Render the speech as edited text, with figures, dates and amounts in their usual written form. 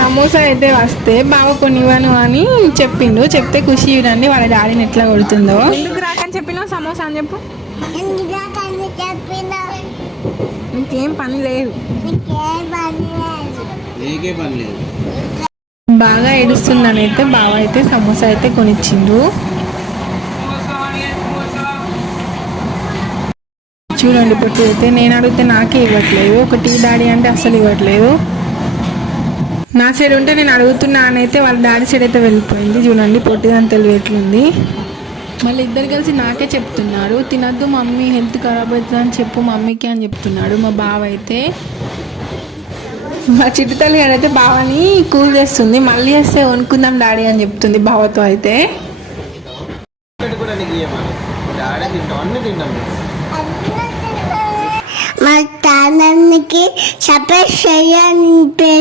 సమోసా అయితే వస్తే బావ కొనివ్వను అని చెప్పిండు. చెప్తే ఖుషి చూడండి వాళ్ళ డాడీని ఎట్లా కొడుతుందో. ఎందుకు రాకని చెప్పినావు సమోసా అని చెప్పు. ఇంకేం పని లేదు. బాగా ఏడుస్తుందని అయితే బావ అయితే సమోసా అయితే కొనిచ్చిండు. చూడండి పొట్టి అయితే నేను అడిగితే నాకే ఇవ్వట్లేదు. ఒక టీ డాడీ అంటే అసలు ఇవ్వట్లేదు. నా సైడ్ ఉంటే నేను అడుగుతున్నా అని అయితే వాళ్ళ డాడీ సైడ్ అయితే వెళ్ళిపోయింది. చూడండి పొట్టిదని తెలివి ఎట్లుంది. మళ్ళీ ఇద్దరు కలిసి నాకే చెప్తున్నారు, తినద్దు మమ్మీ హెల్త్ ఖరాబ్ అవుతుంది అని చెప్పు మమ్మీకి అని చెప్తున్నాడు మా బావ అయితే. మా చిట్టు తల్లి అయితే బావని కూల్ చేస్తుంది. మళ్ళీ వస్తే వణుకుందాం డాడీ అని చెప్తుంది బావతో అయితే. మా ఛానల్కి సబ్స్క్రైబ్ చేయండి.